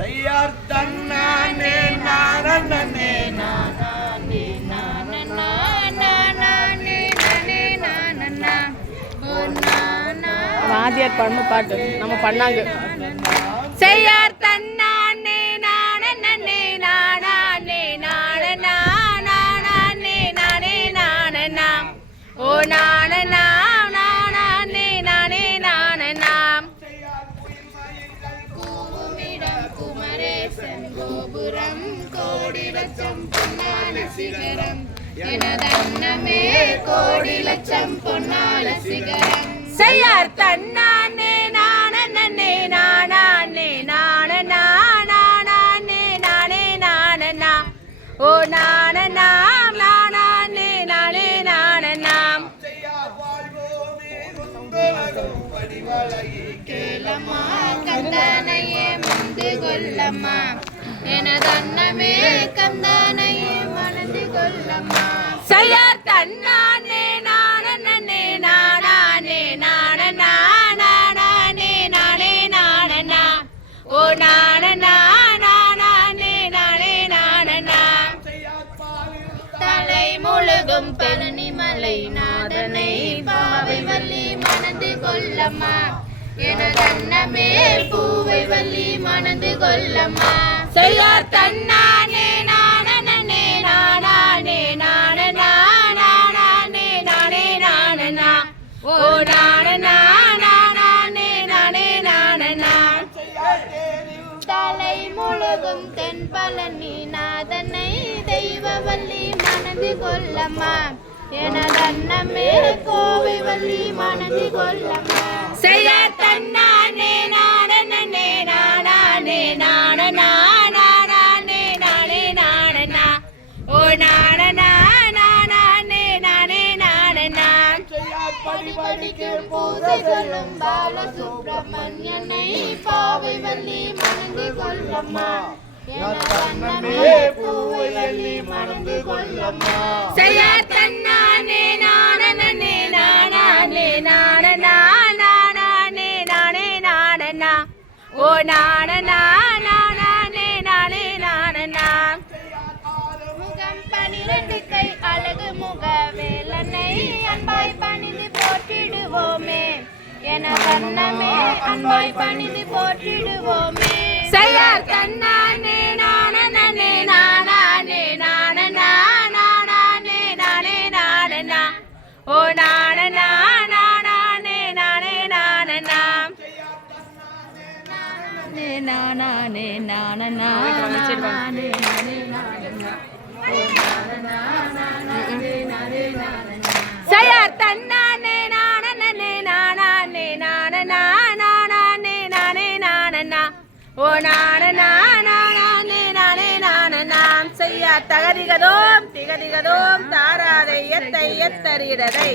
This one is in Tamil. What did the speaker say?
செய்யார் தன்னானே நானே நானே வாத்தியார் பண்ண பாட்டு நம்ம பண்ணாங்க. செய்யார் தன்னானே நானே நானே நானே நானே நானே ஓ நானே நானே நானே நானே கூவிடம் குமரேசன் கோபுரம் கோடி லட்சம் பொன்னான சிகரம் எனதன்னமே கோடி லட்சம் பொன்னான சிகரம். செய்யார் தன்னானே நானே நானே நானே நானே நானே நானே ஓ நானே நானே நானே நானே கேளம்மா கந்தனையே முந்து கொள்ளம்மா எனதன்னமே கந்தனையே மனது கொள்ளம்மா. செய்யார் தன்னானே நானே நானே நானே நானே நானே நானே ஓ நானே நானே நானே நானே தலை முழுகும் பழனிமலை நாதனை பாவை வள்ளி மனது கொள்ளம்மா எனதன்னமே பூவை வள்ளி மனது கொள்ளம்மா. செய்யார் தன்னானே நானே நானே நானே நானே நானே நானே ஓ நானே நானே நானே நானே தலை முழுகும் தென் பழனி நாதனை தெய்வவல்லி மனது கொள்ளம்மா எனதன்னமே கோவை வள்ளி மனது கொள்ளம்மா. செய்யார் தன்னானே நானே நானே நானே நானே நானே நானே ஓ நானே நானே நானே நானே படிபடிக்கு பூஜை சொல்லும் பாலசுப்ரமணியனை பாவை வள்ளி மனது கொள்ளம்மா எனதன்னமே பூவை வள்ளி மனது கொள்ளம்மா. செய்யார் தன்னானே நானே நானே நானே நானே நானே நானே ஓ நானே நானே நானே நானே முகம் 12 கை அழகு முக வேலனை அன்பாய் பணிந்து போற்றிடுவோமே எனதன்னமே அன்பாய் பணிந்து போற்றிடுவோமே. செய்யார் தன்னானே நானே நானே நானே நானே நானே நானே ஓ நானே நானே நானே நானே நானே செய்யார் தன்னானே நானே நானே நானே நானே நானே ஓ நானே நானே நானே நானே செய்யார் தகதிகதோம் திகதிகதோம் தாராதை எத்தை எத்தரிடதை